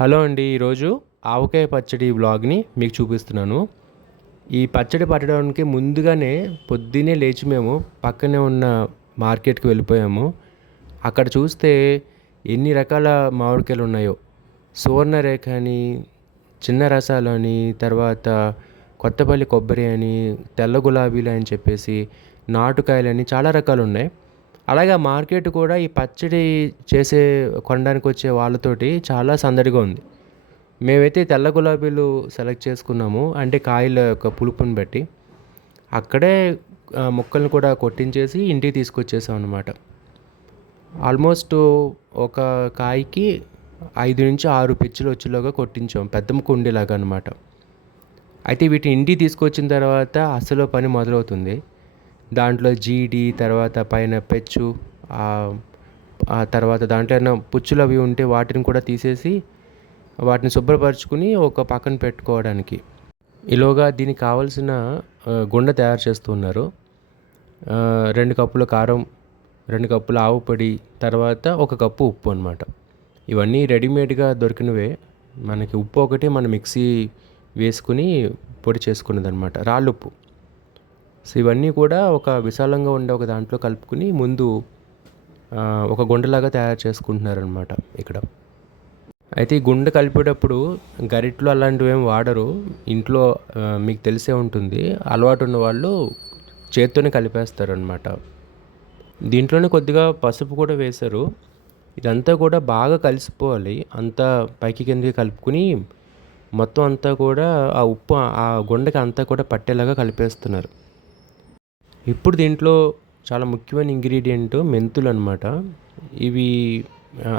Hello అండి. ఈరోజు ఆవకాయ పచ్చడి వ్లాగ్ని మీకు చూపిస్తున్నాను. ఈ పచ్చడి పట్టడానికి ముందుగానే పొద్దున్నే లేచి మేము పక్కనే ఉన్న మార్కెట్కి వెళ్ళిపోయాము. అక్కడ చూస్తే ఎన్ని రకాల మామిడికాయలు ఉన్నాయో, సువర్ణరేఖ అని, చిన్న రసాలు అని, తర్వాత కొత్తపల్లి కొబ్బరి అని, తెల్ల గులాబీలు అని చెప్పేసి, నాటుకాయలని చాలా రకాలు ఉన్నాయి. అలాగే ఆ మార్కెట్ కూడా ఈ పచ్చడి కొనడానికి వచ్చే వాళ్ళతోటి చాలా సందడిగా ఉంది. మేమైతే తెల్ల గులాబీలు సెలెక్ట్ చేసుకున్నాము. అంటే కాయల యొక్క పులుపుని బట్టి. అక్కడే ముక్కల్ని కూడా కొట్టించేసి ఇంటికి తీసుకొచ్చేసాం అనమాట. ఆల్మోస్ట్ ఒక కాయకి 5 నుంచి 6 పిచ్చులు వచ్చేలాగా కొట్టించాం. పెద్ద ముక్క ఉండేలాగా అనమాట. అయితే వీటిని ఇంటికి తీసుకొచ్చిన తర్వాత అసలు పని మొదలవుతుంది. దాంట్లో జీడి, తర్వాత పైన పెచ్చు, ఆ తర్వాత దాంట్లో ఏమైనా పుచ్చులు అవి ఉంటే వాటిని కూడా తీసేసి వాటిని శుభ్రపరచుకుని ఒక పక్కన పెట్టుకోవడానికి. ఈలోగా దీనికి కావాల్సిన గుండ తయారు చేస్తున్నారు. 2 కప్పుల కారం, 2 కప్పుల ఆవు పొడి, తర్వాత 1 కప్పు ఉప్పు అనమాట. ఇవన్నీ రెడీమేడ్గా దొరికినవే. మనకి ఉప్పు ఒకటి మనం మిక్సీ వేసుకుని పొడి చేసుకున్నదనమాట, రాళ్ళుప్పు. సో ఇవన్నీ కూడా ఒక విశాలంగా ఉండే ఒక దాంట్లో కలుపుకుని ముందు ఒక గుండలాగా తయారు చేసుకుంటున్నారనమాట ఇక్కడ. అయితే ఈ గుండ కలిపేటప్పుడు గరిట్లు అలాంటివి ఏమి వాడరు. ఇంట్లో మీకు తెలిసే ఉంటుంది, అలవాటు ఉన్న వాళ్ళు చేత్తోనే కలిపేస్తారనమాట. దీంట్లోనే కొద్దిగా పసుపు కూడా వేశారు. ఇదంతా కూడా బాగా కలిసిపోవాలి. అంతా పైకి కిందకి కలుపుకుని మొత్తం అంతా కూడా ఆ ఉప్పు ఆ గుండకి అంతా కూడా పట్టేలాగా కలిపేస్తున్నారు. ఇప్పుడు దీంట్లో చాలా ముఖ్యమైన ఇంగ్రీడియంట్ మెంతులు అనమాట. ఇవి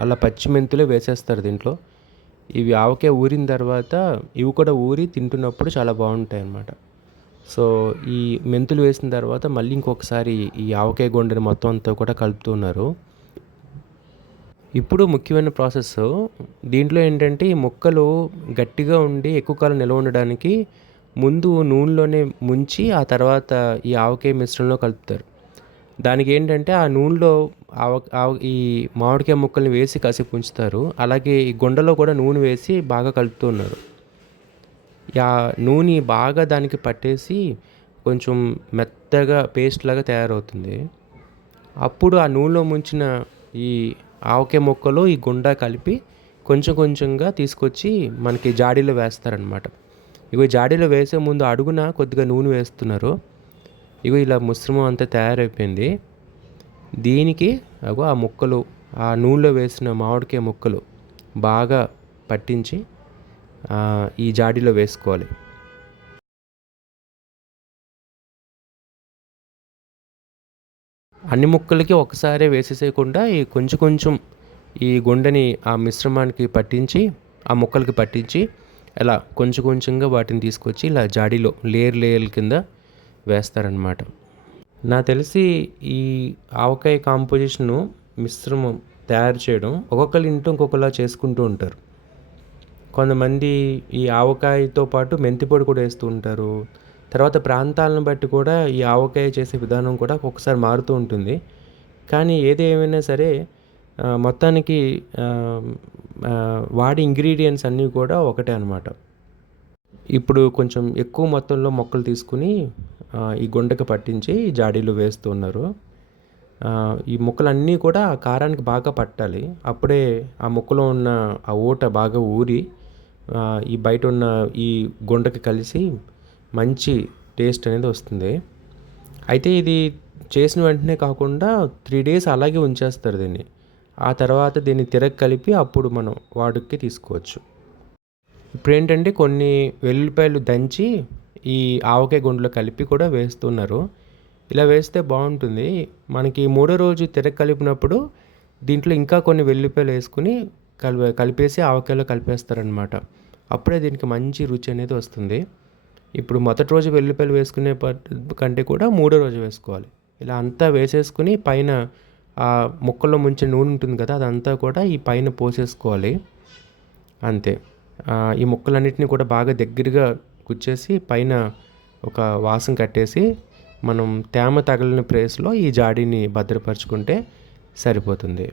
అలా పచ్చి మెంతులే వేసేస్తారు దీంట్లో. ఇవి ఆవకాయ ఊరిన తర్వాత ఇవి కూడా ఊరి తింటున్నప్పుడు చాలా బాగుంటాయి అన్నమాట. సో ఈ మెంతులు వేసిన తర్వాత మళ్ళీ ఇంకొకసారి ఈ ఆవకాయ గుండెని మొత్తం అంతా కూడా కలుపుతున్నారు. ఇప్పుడు ముఖ్యమైన ప్రాసెస్ దీంట్లో ఏంటంటే, ఈ ముక్కలు గట్టిగా ఉండి ఎక్కువ కాలం నిల్వ ఉండడానికి ముందు నూనెలోనే ముంచి ఆ తర్వాత ఈ ఆవకాయ మిశ్రమంలో కలుపుతారు. దానికి ఏంటంటే ఆ నూనెలో ఈ మామిడికాయ ముక్కల్ని వేసి కాసేపు ఉంచుతారు. అలాగే ఈ గుండలో కూడా నూనె వేసి బాగా కలుపుతున్నారు. ఆ నూనె బాగా దానికి పట్టేసి కొంచెం మెత్తగా పేస్ట్ లాగా తయారవుతుంది. అప్పుడు ఆ నూనెలో ముంచిన ఈ ఆవకాయ ముక్కలు ఈ గుండ కలిపి కొంచెం కొంచెంగా తీసుకొచ్చి మనకి జాడీలో వేస్తారనమాట. ఇగో జాడీలో వేసే ముందు అడుగున కొద్దిగా నూనె వేస్తున్నారు. ఇగో ఇలా మిశ్రమం అంతా తయారైపోయింది. దీనికి అగో ఆ ముక్కలు, ఆ నూనెలో వేసిన మామిడికాయ ముక్కలు బాగా పట్టించి ఈ జాడీలో వేసుకోవాలి. అన్ని ముక్కలకి ఒకసారి వేసేసేయకుండా ఈ కొంచెం కొంచెం ఈ గుండెని ఆ మిశ్రమానికి పట్టించి, ఆ ముక్కలకి పట్టించి ఇలా కొంచెం కొంచెంగా వాటిని తీసుకొచ్చి ఇలా జాడీలో లేయర్ల కింద వేస్తారనమాట. నాకు తెలిసి ఈ ఆవకాయ కాంపోజిషను మిశ్రమం తయారు చేయడం ఒక్కొక్కరి ఇంట్లో ఇంకొకలా చేసుకుంటూ ఉంటారు. కొంతమంది ఈ ఆవకాయతో పాటు మెంతిపొడి కూడా వేస్తూ ఉంటారు. తర్వాత ప్రాంతాలను బట్టి కూడా ఈ ఆవకాయ చేసే విధానం కూడా ఒక్కొక్కసారి మారుతూ ఉంటుంది. కానీ ఏది ఏమైనా సరే మొత్తానికి వాడే ఇంగ్రీడియంట్స్ అన్నీ కూడా ఒకటే అనమాట. ఇప్పుడు కొంచెం ఎక్కువ మొత్తంలో మొక్కలు తీసుకుని ఈ గుండకి పట్టించి జాడీలో వేస్తూ ఉన్నారు. ఈ ముక్కలన్నీ కూడా కారానికి బాగా పట్టాలి. అప్పుడే ఆ ముక్కలో ఉన్న ఆ ఊట బాగా ఊరి ఈ బయట ఉన్న ఈ గుండకి కలిసి మంచి టేస్ట్ అనేది వస్తుంది. అయితే ఇది చేసిన వెంటనే కాకుండా 3 days అలాగే ఉంచేస్తారు దీన్ని. ఆ తర్వాత దీన్ని తిరగ కలిపి అప్పుడు మనం వాడుకకి తీసుకోవచ్చు. ఇప్పుడు ఏంటంటే కొన్ని వెల్లుల్లిపాయలు దంచి ఈ ఆవకాయ గుండెలో కలిపి కూడా వేస్తున్నారు. ఇలా వేస్తే బాగుంటుంది. మనకి 3వ రోజు తిరగ కలిపినప్పుడు దీంట్లో ఇంకా కొన్ని వెల్లుల్లిపాయలు వేసుకుని కలిపేసి ఆవకాయలో కలిపేస్తారనమాట. అప్పుడే దీనికి మంచి రుచి అనేది వస్తుంది. ఇప్పుడు మొదటి రోజు వెల్లుల్లిపాయలు వేసుకునే కంటే కూడా 3వ రోజు వేసుకోవాలి. ఇలా అంతా వేసేసుకుని పైన ఆ ముక్కల్లో ముంచిన నూనె ఉంటుంది కదా, అదంతా కూడా ఈ పైన పోసేసుకోవాలి. అంతే. ఈ ముక్కలన్నిటిని కూడా బాగా దగ్గరగా కుచ్చేసి పైన ఒక వాసన కట్టేసి మనం తేమ తగలని ప్లేస్లో ఈ జాడీని భద్రపరుచుకుంటే సరిపోతుంది.